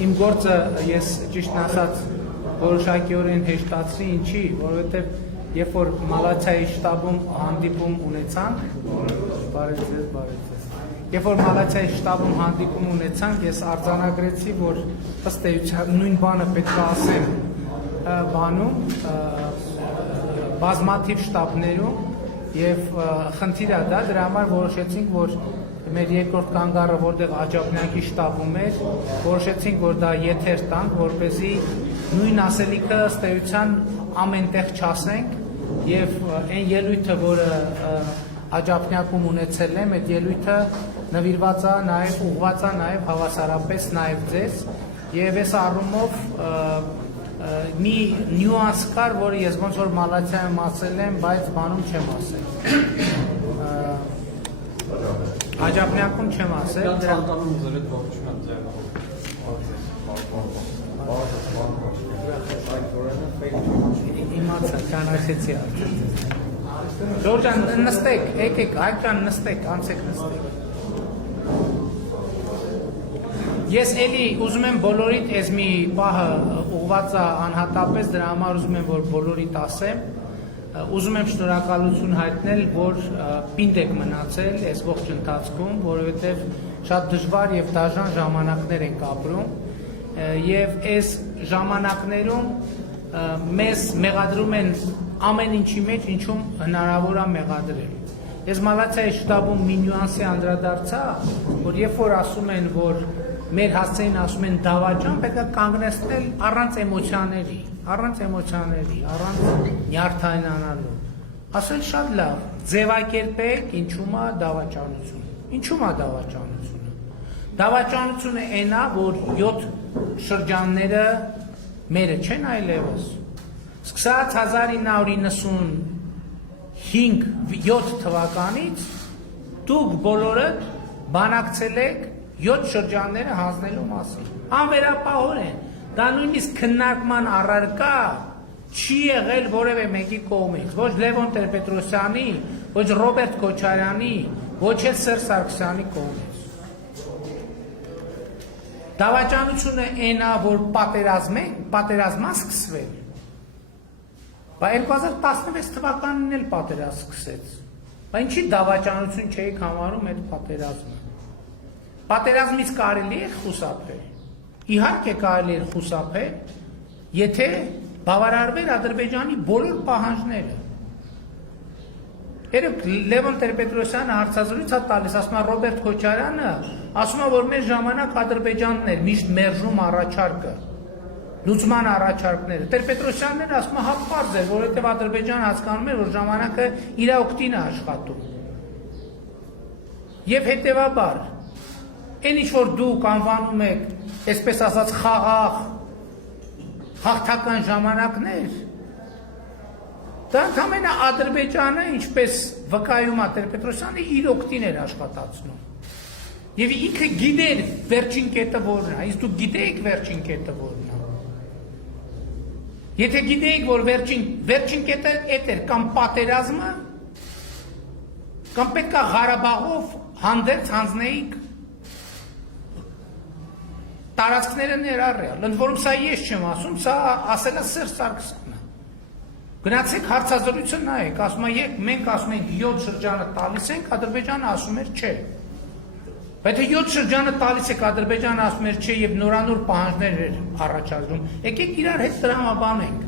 իմ գործը ես ճիշտն ասած որոշակիորեն հեշտացրի, ինչի, որովհետև երբ որ մալացիայի շտաբում հանդիպում ունեցանք, երբ որ մալացիայի շտաբում հանդիպում ունեցանք, ես արձանագրեցի, որ ըստ էության նույն բանը պետք է ասեմ բանում, բազմաթիվ շտաբներում եւ խնդիրը դա դրա համար որոշեցինք, որ մեր երկրորդ կանգառը, որտեղ Աջափնյակի շտաբում էր, որոշեցինք, որ դա եթեր տանք, որպեսզի նույն ասելիքը ըստ էության ամենտեղ չասենք եւ այն ելույթը, որը Աջափնյակում ունեցել եմ, այդ ելույթը նվիրված է նաեւ ուղղված է նաեւ հավասարապես նաեւ ձեզ եւ այս առումով մի նյուանս կար, որը ես ոնց որ մալացիայում ասել եմ, բայց բանում չեմ ասել։ Աջափնյակում չեմ ասել, իմացա ճանաչեցի արդեն։ Ժորժ ջան, նստեք, եկեք, Հայկ ջան, նստեք, անցեք նստեք։ Ես էլի ուզում եմ բոլորիդ այս մի պահը ուղղված է անհատապես, դրա համար ուզում եմ, որ բոլորիդ ասեմ, ուզում եմ շնորհակալություն հայտնել, որ պինդ եք մնացել այս ողջ ընթացքում, որովհետև շատ դժվար եւ դաժան ժամանակներ ենք ապրում եւ այս ժամանակներում մեզ մեղադրում են ամեն ինչի մեջ, ինչում հնարավոր է մեղադրել։ Ես մալացիայի շտաբում մի նյուանսի անդրադարձա, որ երբ որ ասում են, որ մեր հասցեին ասում են դավաճան, պետք է կանգնեցնել առանց էմոցիաների, առանց նյարդայնանալու։ Ասել շատ լավ, ձևակերպեք ինչու՞մ է դավաճանությունը։ Ինչու՞մ է դավաճանությունը։ Դավաճանությունը այն է, որ 7 շրջանները մերը չեն այլևս։ Սկսած 1995-7 թվականից դուք բոլորդ բանակցել եք 7 շրջանները հանձնելու մասին։ Անվերապահորեն, դա նույնիսկ քննարկման առարկա չի եղել որևէ մեկի կողմից, ոչ Լևոն Տեր-Պետրոսյանի, ոչ Ռոբերտ Քոչարյանի, ոչ էլ Սերժ Սարգսյանի կողմից։ Դավաճանությունը այն է, որ պատերազմա սկսվել։ Բայց 2016 թվականին էլ պատերազմ սկսեց։ Բայց ինչի դավաճանություն չէիք համարում այդ պատերազմը։ Պատերազմից կարելի է խուսափել։ Իհարկե կարելի է խուսափել, եթե բավարարվեր Ադրբեջանի բոլոր պահանջները։ Երբ Լևոն Տեր-Պետրոսյանը հարցազրույց է տալիս, ասում է Ռոբերտ Քոչարյանը, ասում է, որ մեր ժամանակ Ադրբեջանն էր միշտ մերժում առաջարկը, լուծման առաջարկները։ Տեր-Պետրոսյանն էր ասում է, հա պարզ էր, որովհետև Ադրբեջանը հասկանում էր, որ ժամանակը իր օգտին է աշխատում։ Եվ հետևաբար այն ինչ որ դուք անվանում եք, այսպես ասած հաղթական ժամանակներ, դա ընդամենը Ադրբեջանը, ինչպես վկայում է Տեր-Պետրոսյանը, իր օգտին էր աշխատացնում։ Եվ ինքը գիտեր վերջին կետը որն է, իսկ դուք գիտեիք վերջին կետը որն է։ Եթե գիտեիք, որ վերջին կետը էդ էր, կամ պատերազմը, կամ պետք է Ղարաբաղով հանդերձ հանձնեիք տարածքները ներառյալ, ընդ որում սա ես չեմ ասում, սա ասել է Սերժ Սարգսյանը։ Գնացեք հարցազրույցը նայեք, ասում է մենք ասում ենք 7 շրջանը տալիս ենք, Ադրբեջանը ասում էր չէ։ Բայց 7 շրջանը տալիս եք, Ադրբեջանը ասում էր չէ եւ նորանոր պահանջներ էր առաջադրում։ Եկեք իրար հետ տրամաբանենք։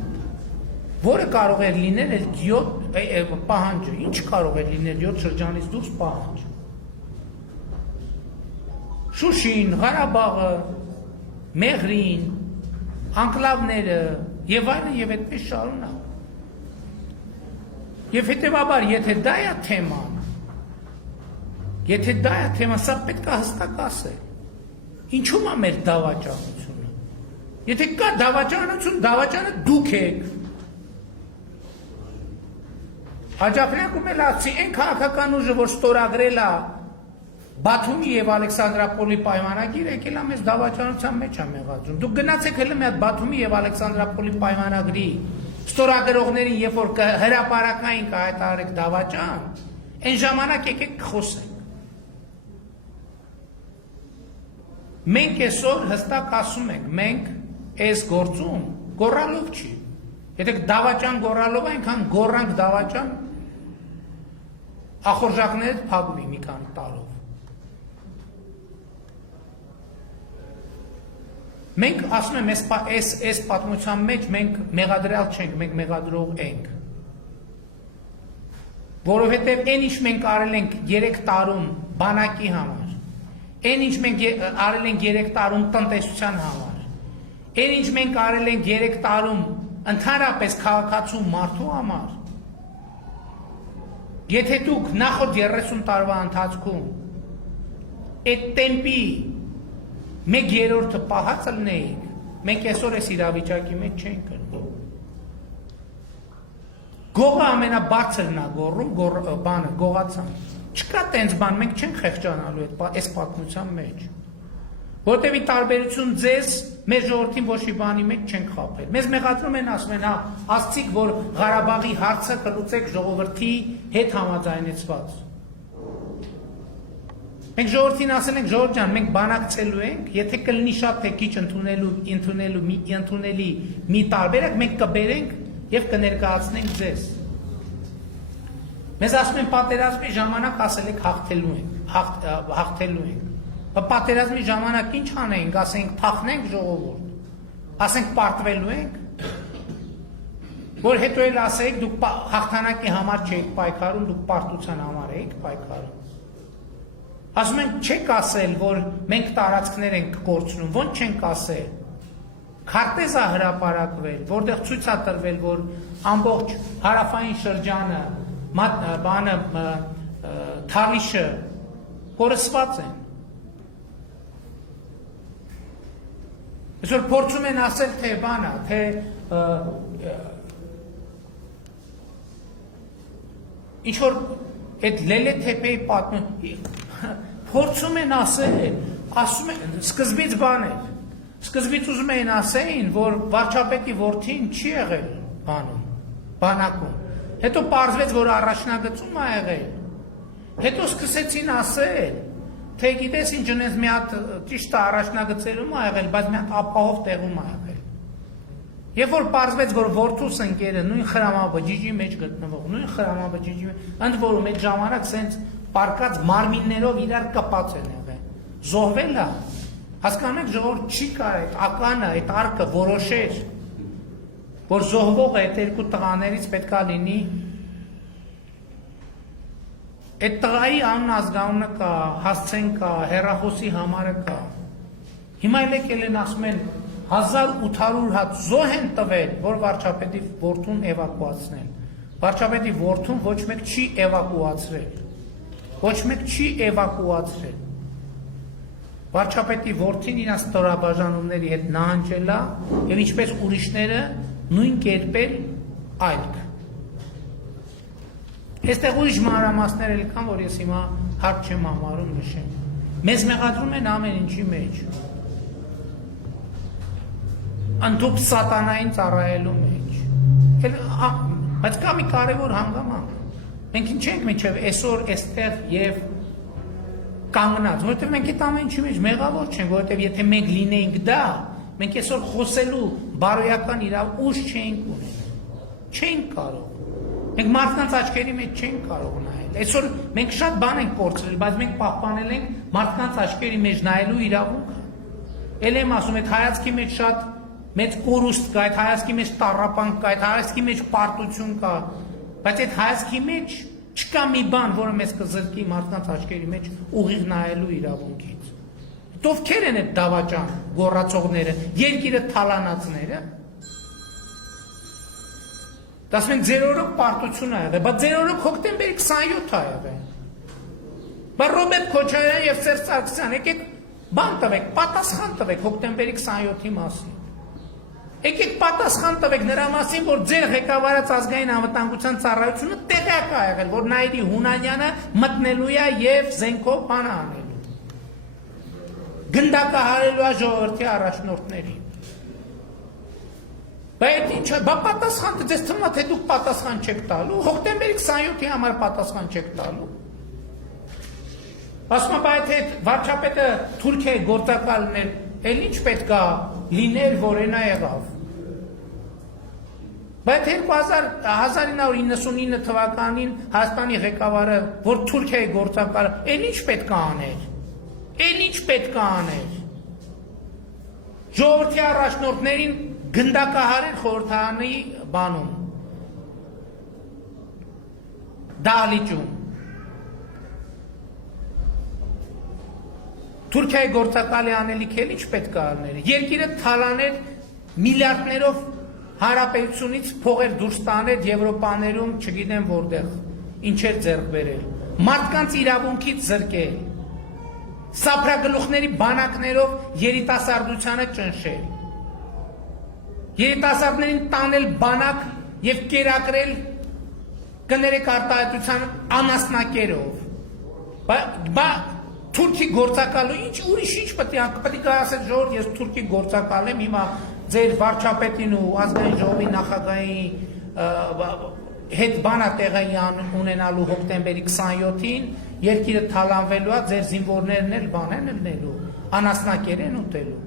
Որը կարող էր լինել այդ 7 պահանջը, ինչ կարող էր լինել 7 շրջանից դուրս պահանջ։ Շուշին, Ղարաբաղը, Մեղրին, անկլավները եւ այլն եւ այդպես շարունակ։ Եվ հետեւաբար, եթե դա է թեման, սա պետք է հստակ ասել։ Ինչու՞մ է մեր դավաճանությունը։ Եթե կա դավաճանություն, դավաճանը դուք եք։ Աջափնյակում էլ ասի, այն քաղաքական ուժը, որ ստորագրել է Բաթումի եւ Ալեքսանդրապոլի պայմանագիրը, եկել է մեզ դավաճանության մեջ է մեղադրում։ Դուք գնացեք հենց մի հատ Բաթումի եւ Ալեքսանդրապոլի պայմանագրի ստորագրողներին, երբ որ հրապարակային կհայտարարեք դավաճան, այն ժամանակ եկեք խոսենք։ մենք այսօր հստակ ասում ենք, մենք այս գործում գոռալով չի։ Եթե դավաճան գոռալով այնքան գոռանք դավաճան ախորժակները փակվի մի քանի տարով։ Մենք ասում եմ այս պատմության մեջ մենք մեղադրյալ չենք, մենք մեղադրող ենք։ Որովհետև այն ինչ մենք արել ենք 3 տարում բանակի համար, այն ինչ մենք արել ենք 3 տարում տնտեսության համար, այն ինչ մենք արել ենք 3 տարում ընդհանրապես քաղաքացու մարդու համար, եթե դուք նախորդ 30 տարվա ընթացքում այդ տեմպի 1/3-ը պահած լինեիք, մենք այսօր այս իրավիճակի մեջ չենք կրվում։ Գողը ամենաբարձրն է գոռում, բանը գողացան։ Չկա տենց բան, մենք չենք խեղճանալու այս պատմության մեջ։ Որտեւ ի տարբերություն ձեզ, մեր ժողովրդին ոչ մի բանի մեջ չենք խաբել։ Մեզ մեղադրում են, ասում են, հա, ասցիք, որ Ղարաբաղի հարցը կլուծեք ժողովրդի հետ համաձայնեցված։ Մենք ժողովրդին ասել ենք, ժողովուրդ ջան, մենք բանակցելու ենք, եթե կլինի շատ թե քիչ ընդունելի մի տարբերակ, մենք կբերենք եւ կներկայացնենք ձեզ։ Մեզ ասում են պատերազմի ժամանակ ասել եք հաղթելու ենք։ Պատերազմի ժամանակ ինչ անենք, ասենք փախնենք ժողովուրդ, ասենք պարտվելու ենք, որ հետո էլ ասեք դուք հաղթանակի համար չեք պայքարում, դուք պարտության համար եք պայքարում։ Ասում են չեք ասել, որ մենք տարածքներ ենք կորցնում, ոնց չենք ասել։ Քարտեզ է հրապարակվել, որտեղ ցույց է տրվել, որ ամբողջ հարավային շրջանը, բանը Թավիշը կորսված են։ Այսօր փորձում են ասել, թե բանը, թե ինչ որ այդ Լելե թեփեի պատմում փորձում են ասել, ասում են սկզբից բան էր։ Սկզբից ուզում էին ասեին, որ վարչապետի որդին չի եղել բանակում։ Հետո պարզվեց, որ առաջնագծում է եղել։ Հետո սկսեցին ասել, թե գիտես ինչ ունես մի հատ ճիշտ առաջնագծերում է եղել, բայց մի հատ ապահով տեղում է եղել։ Երբ որ պարզվեց, որ որդուս ընկերը նույն խրամաբջիջի մեջ գտնվող, նույն խրամաբջիջի մեջ, ընդ որում այդ ժամանակ սենց պարկած մարմիններով իրար կպած են եղել։ Զոհվել է։ Հասկանում եք, ժողովուրդ չի կարել, ականը, այդ արկը որոշեր, որ զոհվողը այդ երկու տղաներից պետք է լինի, այդ տղայի անուն ազգանունը կա, հասցեն կա, հեռախոսի համարը կա։ Հիմա ելեք են ասում են 1800 հատ զոհ են տվել, որ վարչապետի որդուն էվակուացնել։ Վարչապետի որդուն ոչ մեկ չի էվակուացրել։ Ոչ մեկ չի էվակուացրել։ Վարչապետի որդին իրաց ստորաբաժանումների հետ նահանջել է եւ ինչպես ուրիշները նույն կերպել այլք։ Այստեղ ուրիշ մանրամասներ էլ կան, որ ես հիմա հարկ չեմ համարում նշեմ։ Մեզ մեղադրում են ամեն ինչի մեջ։ Ընդհուպ սատանային ծառայելու մեջ։ Բայց կա մի կարևոր հանգամանք։ Մենք ինչ ենք մինչև այսօր այստեղ եւ կանգնած, որովհետև մենք այդ ամեն ինչի մեջ մեղավոր չենք, որովհետև եթե մենք լինեինք դա, մենք այսօր խոսելու բարոյական ուժ չէինք ունենալ։ Չենք կարող։ Մենք մարդկանց աչքերի մեջ չենք կարող նայել։ Այսօր մենք շատ բան ենք կորցրել, բայց մենք պահպանել ենք մարդկանց աչքերի մեջ նայելու իրավունքը։ Էլ եմ ասում, այդ հայացքի մեջ շատ մեծ կորուստ կա, այդ հայացքի մեջ տառապանք կա, այդ հայացքի մեջ պարտություն կա, բայց այդ հայացքի մեջ չկա մի բան, որը մեզ կզրկի մարդկանց աչքերի մեջ ուղիղ նայելու իրավունքից։ Ովքեր են այդ դավաճան գոռացողները, երկիրը թալանածները։ Դասում են ձեր օրոք պարտություն է եղել, բայց ձեր օրոք հոկտեմբերի 27 է եղել։ Բայց Ռոբերտ Քոչարյան եւ Սերժ Սարգսյան եկեք բան տվեք, պատասխան տվեք հոկտեմբերի 27-ի մասին։ Եկեք պատասխան տվեք նրա մասին, որ ձեր ղեկավարած ազգային անվտանգության ծառայությունը տեղյակ է եղել, որ Նայիրի Հունանյանը մտնելու է եւ զենքով բան անելու։ Գնդակահարելու է ժողովրդի առաջնորդներին։ Բա պատասխան ձեզ թվում է, թե դուք պատասխան չեք տալու, հոկտեմբերի 27-ի համար պատասխան չեք տալու։ ասում եմ այդ վարչապետը Թուրքիայի գործակալն էր, էլ ինչ պետք է լիներ, որ այնա եղավ։ Բայց 1999 թվականին Հայաստանի ղեկավարը, որ Թուրքիայի գործակալը, էլ ինչ պետք է աներ։ Էլ ինչ պետք է աներ։ Ժողովրդի առաջնորդներին գնդակահարեր խորհրդարանի բանում։ Դահլիճում։ Թուրքիայի գործակալի անելիք էլ ինչ պետք է աներ։ Երկիրը թալաներ միլիարդներով հարաբերությունից փողեր դուրս տաներ Եվրոպաներում, չգիտեմ որտեղ, ինչեր ձեռք բերել։ Մարդկանց իրավունքից զրկել։ Սափրագլուխների բանակներով երիտասարդությանը ճնշել։ Երիտասարդներին տանել բանակ եւ կերակրել կներեք արտահայտության անասնակերով։ Բա Թուրքի գործակալը ինչ ուրիշ ինչ պետք է ասել ժողովուրդ, ես Թուրքի գործակալ եմ, հիմա ձեր վարչապետին ու ազգային ժողովի նախագահի հետ բանատեղի ունենալու հոկտեմբերի 27-ին երկիրը թալանվելու է, ձեր զինվորներն էլ բան են ելնելու, անասնակեր են ուտելու։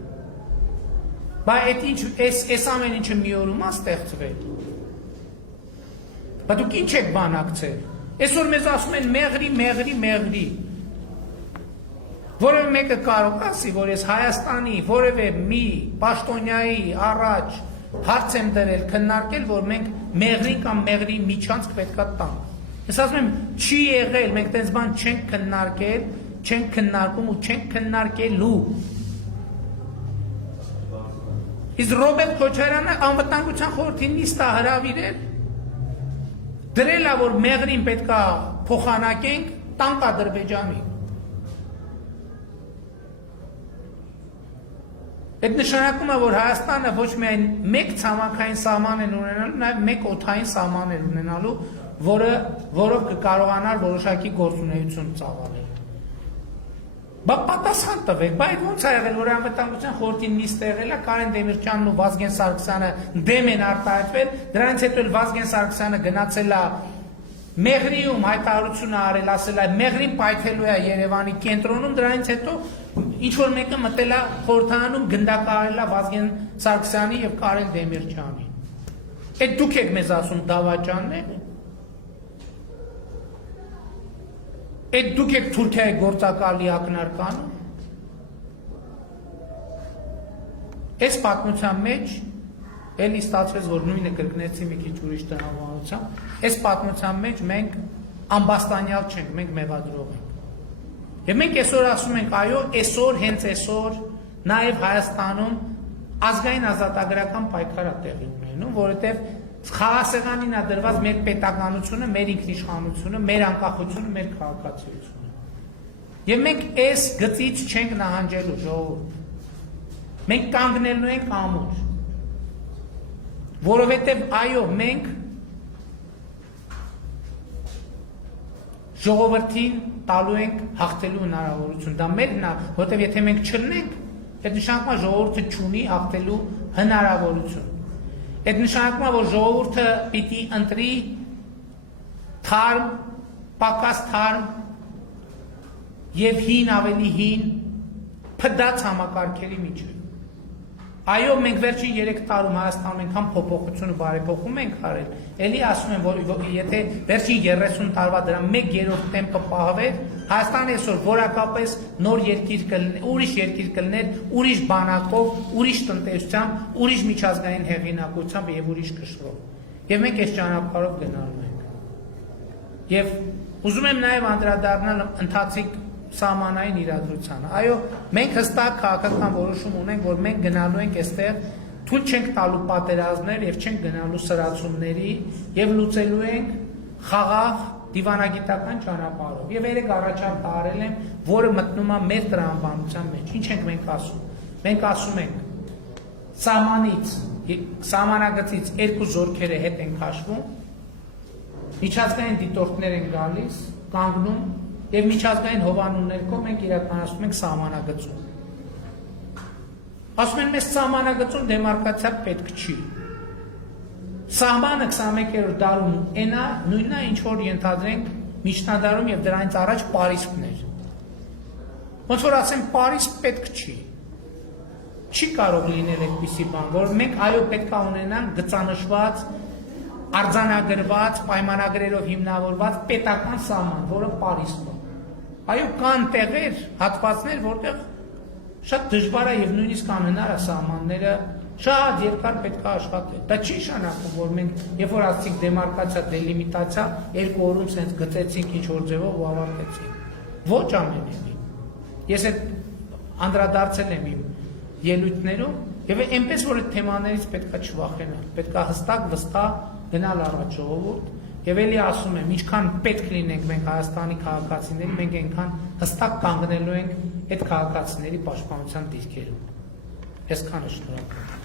Բա այս ամեն ինչը մի օրում է ստեղծվել։ Բա դուք ինչ եք բանակցել։ Այսօր մեզ ասում են մեղրի։ Որևէ մեկը կարող ասի, որ ես Հայաստանի որևէ մի պաշտոնյայի առաջ հարց եմ դրել, քննարկել, որ մենք մեղրի կամ մեղրի միջանցք պետք է տանք։ Ես ասում եմ, չի եղել, մենք տենց բան չենք քննարկել, չենք քննարկում ու չենք քննարկելու։ Իսկ Ռոբերտ Քոչարյանը անվտանգության խորհրդի նիստ է հրավիրել, դրել է, որ մեղրին պետք է փոխանակենք, տանք Ադրբեջանին։ Այդ նշանակում է, որ Հայաստանը ոչ միայն մեկ ցամաքային սահման են ունենալու, նաև մեկ օդային սահման են ունենալու, որով կկարողանար որոշակի գործունեություն ծավալել։ Բա պատասխան տվեք, բա այդ ոնց է եղել, որ անվտանգության խորհրդի նիստ եղել է, Կարեն Դեմիրճյանն ու Վազգեն Սարգսյանը դեմ են արտահայտվել, դրանից հետո էլ Վազգեն Սարգսյանը գնացել է Մեղրիում հայտարարություն արել, ասել է մեղրին պայթելու է Երևանի կենտրոնում, դրանից հետո ինչ-որ մեկը մտել է խորհրդարանում գնդակահարել է Վազգեն Սարգսյանի եւ Կարեն Դեմիրճյանի։ Այդ դուք եք մեզ ասում դավաճաններ։ Այդ դուք եք Թուրքիայի գործակալի ակնարկանում։ Այս պատմության մեջ էլի ստացվեց, որ նույնը կրկնեցի մի քիչ ուրիշ տրամաբանությամբ, այս պատմության մեջ մենք ամբաստանյալ չենք, մենք մեղադրող ենք։ Եվ մենք այսօր ասում ենք, այո, այսօր, հենց այսօր, նաև Հայաստանում ազգային ազատագրական պայքար է տեղի ունենում, որովհետև խաղասեղանին է դրված մեր պետականությունը, մեր ինքնիշխանությունը, մեր անկախությունը, մեր քաղաքացիությունը։ Եվ մենք այս գծից չենք նահանջելու, ժողովուրդ։ Մենք կանգնելու ենք ամուր։ Որովհետև այո, մենք ժողովրդին տալու ենք հաղթելու հնարավորություն, դա մերն է, որովհետև եթե մենք չլնենք, այդ նշանակում է ժողովուրդը չունի հաղթելու հնարավորություն։ Այդ նշանակում է, որ ժողովուրդը պիտի ընտրի թարմ, պակաս թարմ և հին ավելի հին փդած համակարգերի միջև։ Այո, մենք վերջին 3 տարում Հայաստանում այնքան փոփոխություն ու բարեփոխում ենք արել, էլի ասում եմ, որ եթե վերջին 30 տարվա դրա 1/3 տեմպը պահվեր, Հայաստանը այսօր որակապես նոր երկիր կլիներ, ուրիշ երկիր կլիներ, ուրիշ բանակով, ուրիշ տնտեսությամբ, ուրիշ միջազգային հեղինակությամբ եւ ուրիշ կշռով։ Եվ մենք այս ճանապարհով գնալու ենք։ Եվ ուզում եմ նաեւ անդրադառնալ ընթացիկ սահմանային իրադրությանը։ Այո, մենք հստակ քաղաքական որոշում ունենք, որ մենք գնալու ենք այստեղ, թույլ չենք տալու պատերազմներ եւ չենք գնալու սրացումների եւ լուծելու ենք խաղաղ դիվանագիտական ճանապարհով։ Եվ երեք առաջարկ տարել եմ, որը մտնում է մեր տրամաբանության մեջ։ Ինչ ենք մենք ասում։ Մենք ասում ենք սահմանագծից 2 զորքերը հետ են քաշվում, միջազգային դիտորդներ են գալիս, կանգնում եւ միջազգային հովանու ներքո մենք իրականացնում ենք սահմանագծում։ Ասում են մեզ սահմանագծում դեմարկացիա պետք չի։ Սահմանը 21-րդ դարում նույնն է, ինչ որ ենթադրենք միջնադարում եւ դրանից առաջ Պարիսպն էր։ ոնց որ ասեմ, Փարիզ պետք չի կարող լինել այդպիսի բան, որ մենք այո պետք է ունենանք գծանշված, արձանագրված, պայմանագրերով հիմնավորված պետական սահման, որը Փարիզն է։ Այո, կան տեղեր, հատվածներ, որտեղ շատ դժվար է եւ նույնիսկ անհնար է սահմանները շատ երկար պետք է աշխատել։ Դա չի նշանակում, որ մենք երբ որ ասացինք դեմարկացիա, դելիմիտացիա, 2 օրում սենց գծեցինք ինչ որ ձևով ու ավարտեցինք։ Ոչ ամենևին։ Ես այդ անդրադարձել եմ իմ ելույթներում եւ այնպես որ այդ թեմաներից պետք է չվախենալ, պետք է հստակ վստահ գնալ առաջ ժողովուրդ եւ էլի ասում եմ, ինչքան պետք լինենք մենք Հայաստանի քաղաքացիների, մենք այնքան հստակ կանգնելու ենք այդ քաղաքացիների պաշտպանության դիրքերում։ Այսքանը շնորհակալ։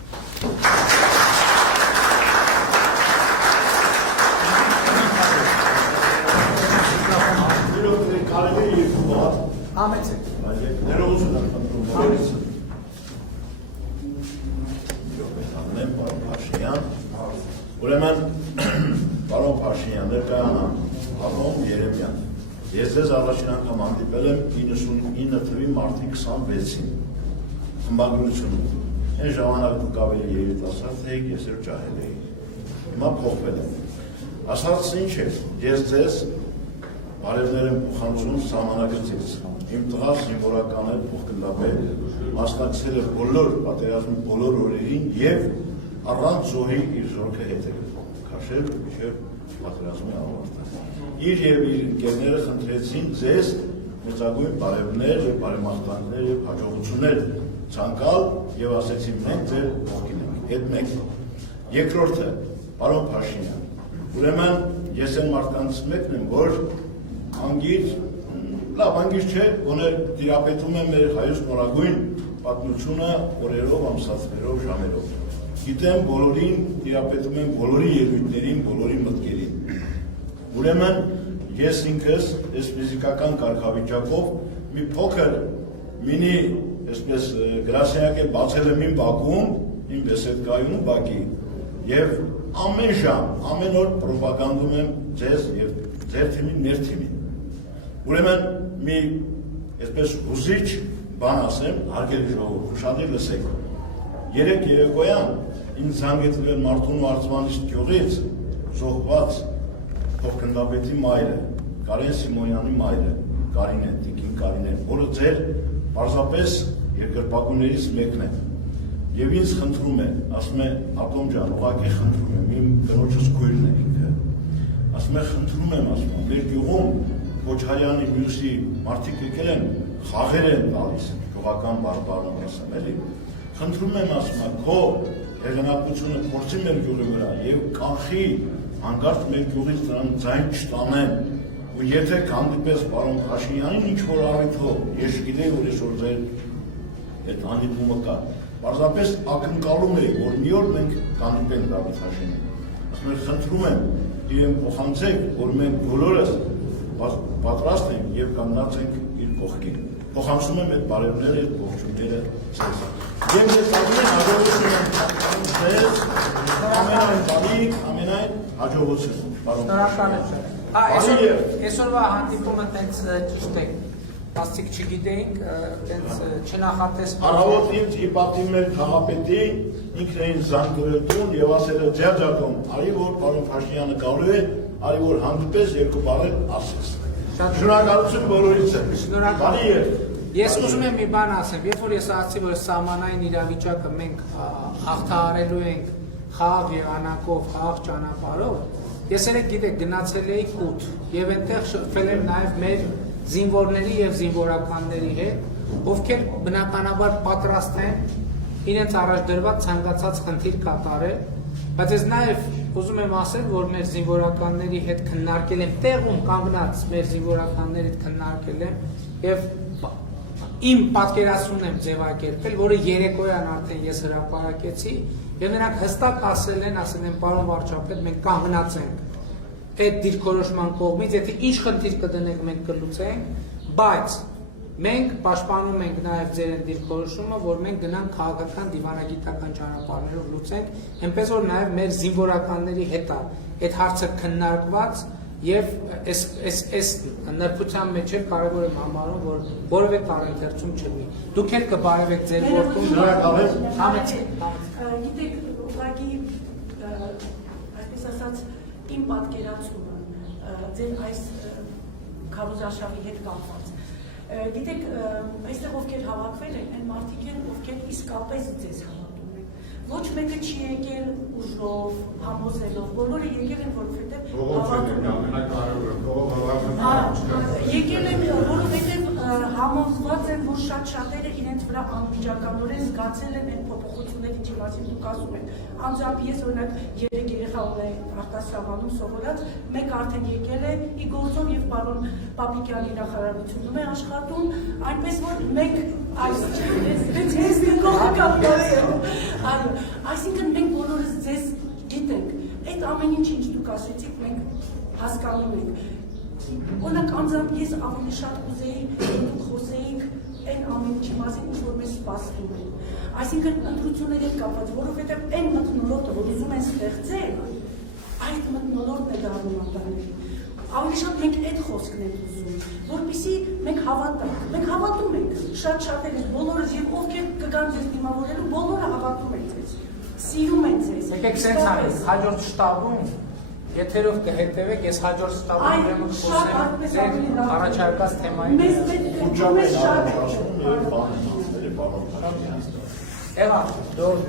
Ուրեմն, պարոն Փաշինյան, ներկայանամ, Ալոն Երեմյան, ես ձեզ առաջին անգամ հանդիպել եմ 99 թվականի մարտի 26-ին, խմբագրությունում, այն ժամանակ դուք ավելի երիտասարդ էիք, ես էլ ջահել էի, հիմա փոխվել եմ, ասած ինչ է, ես ձեզ բարևներ եմ փոխանցում սահմանագծից, իմ տղա զինվորական է փոխգնդապետ, մասնակցել է բոլոր պատերազմի բոլոր օրերին և առանց զոհի իր զորքը հետևել, քաշել մինչև պատերազմի ավարտը։ Իր և իր ընկերները խնդրեցին ձեզ մեծագույն բարևներ և բարեմաղթանքներ և հաջողություններ ցանկալ և ասեցին մենք ձեր կողքին ենք, հետ մենք։ Երկրորդը, պարոն Փաշինյան, ուրեմն ես այն մարդկանց մեկն եմ, որ անգիր, լավ անգիր չէ, գոնե տիրապետում է մեր հայոց նորագույն պատմությունը օրերով, ամսացներով, ժամերով։ Գիտեմ բոլորին, տիրապետում եմ բոլորի ելույթներին, բոլորի մտքերին։ Ուրեմն ես ինքս այս ֆիզիկական կարգավիճակով մի փոքր մինի այսպես գրասենյակ է բացել եմ իմ բակում, իմ բեսեդկայում բակի և ամեն ժամ, ամեն օր պրոպագանդում եմ ձեզ և ձեր թիմին, մեր թիմին։ Ուրեմն մի այսպես հուզիչ բան ասեմ, հարգելի ժողովուրդ, ուշադիր լսեք։ Երեկ երեկոյան ինձ զանգեցրել Մարտունու Արծվանիստ գյուղից զոհված փոխգնդապետի մայրը, Կարեն Սիմոնյանի մայրը, Կարինե, Տիկին Կարինե, որը ձեր պարզապես երկրպագուներից մեկն է։ Եվ ինձ խնդրում է, ասում է, Ատոմ ջան, ուղղակի խնդրում եմ, իմ կնոջս քույրն է ինքը։ Ասում է, խնդրում եմ, ասում եմ, մեր գյուղում Քոչարյանի մյուսի մարդիկ եկել են, խաղեր են տալիս, գյուղական բարբառով ասեմ, էլի։ Խնդրում եմ, ասում եմ, քո հեղինակությունը փորձի մեր գյուղի վրա եւ կանխի հանկարծ մեր գյուղից նրան ձայն չտանեն ու եթե հանդիպես պարոն Փաշինյանին ինչ որ առիթով ես գիտեի որ այսօր ձեր այդ հանդիպումը կա պարզապես ակնկալում էի որ մի օր մենք հանդիպենք Դավիթ Հաշինին ասում եմ խնդրում եմ իրեն փոխանցեք որ մենք բոլորս պատրաստ ենք եւ կանգնած ենք իր կողքին փոխանցում եմ այդ բարևները այդ ողջույնները ձեզ Եվ ես ասում եմ հաջողություն եմ ձեզ ամենայն բալիկ, ամենայն հաջողություն Շնորհակալ եմ Այսօրվա հանդիպումը տենց ճիշտ է Աստիկ չգիտեինք, տենց չնախատեսվում Առավոտ ինձ իպատիմ մեր քաղապետին ինքն էին զանգվել տուն և ասել է ձերջակում արի որ պարոն Փաշինյանը գալու է արի որ հանդիպես երկու բառեր ասես Շնորհակալություն բոլորից է Շնորհակալ Ես ուզում եմ մի բան ասեմ, երբ որ ես ասացի, որ սահմանային իրավիճակը մենք հաղթահարելու ենք խաղաղ եղանակով, խաղաղ ճանապարհով, ես երեք գիտեք գնացել էի կուտ եւ այնտեղ շփվել եմ նաեւ մեր զինվորների եւ զինվորականների հետ, ովքեր բնականաբար պատրաստ են իրենց առաջ դրված ցանկացած խնդիր կատարել, բայց ես նաեւ ուզում եմ ասել, որ մեր զինվորականների հետ քննարկել եմ տեղում կանգնած մեր զինվորականների հետ քննարկել եմ եւ Իմ պատկերացումն եմ ձևակերպել, որը երեկոյան արդեն ես հրապարակեցի եւ նրանք հստակ ասել են, պարոն վարչապետ, մենք կանգնած ենք այդ դիրքորոշման կողմից, եթե ինչ խնդիր կդնենք, մենք կլուծենք, բայց մենք պաշտպանում ենք նաեւ ձեր այդ դիրքորոշումը, որ մենք գնանք քաղաքական դիվանագիտական ճանապարհներով լուծենք, այնպես որ նաեւ մեր զինվորականների հետ այդ հարցը քննարկված Եվ այս նրբության մեջ էլ կարևոր եմ համարում, որ որևէ տարընթերցում չլինի։ Դուք էլ կբարևեք ձեր որդուն։ Շնորհակալ եմ։ Համեցեք։ Գիտեք, ուղղակի այսպես ասած իմ պատկերացումը ձեր այս քարոզարշավի հետ կապված։ Գիտեք, այստեղ ովքեր հավաքվել են, այն մարդիկ են, ովքեր իսկապես ձեզ հավատում են։ Ոչ մեկը չի եկել ուժով, համոզելով, բոլորը եկել են, որովհետև հավատում են։ Եկել են, որովհետև համոզված են, որ շատ շատերը իրենց վրա անմիջականորեն զգացել են այն փոփոխությունները, ինչի մասին դուք ասում եք։ Անձամբ ես օրինակ 3 երեխա ունեի արտասահմանում սովորած, մեկ արդեն եկել է ի գործով եւ պարոն Պապիկյանի նախարարությունում է աշխատում, այնպես որ մենք այս ես կողքը կապացել։ Այո, այսինքն մենք բոլորս ձեզ գիտենք, այդ ամեն ինչ ինչ դուք ասեցիք, մենք հասկանում ենք։ Օրինակ անձամբ ես ավելի շատ կուզեի, որ դուք խոսեիք այն ամեն ինչի մասին, ինչ որ մեզ սպասվում է։ Այսինքն ընտրությունների հետ կապված, որովհետև այն մթնոլորտը, որ ուզում են ստեղծել, այդ մթնոլորտն է դառնում ապրանքների։ Ավելի շատ մենք այդ խոսքն ենք ուզում, որպեսզի մենք հավատանք։ Մենք հավատում ենք, շատ շատերը, բոլորս եւ ովքեր կգան ձեզ դիմավորելու, բոլորը հավատում են ձեզ, սիրում են ձեզ։ Եկեք սենց արեք, հաջորդ շտաբում եթերով կհետևեք, ես հաջորդ շտաբում ուրեմն խոսեմ ձեր առաջարկած թեմայի։ Մեզ պետք է շատ Պարոն Փաշինյան։ Եղա, դոր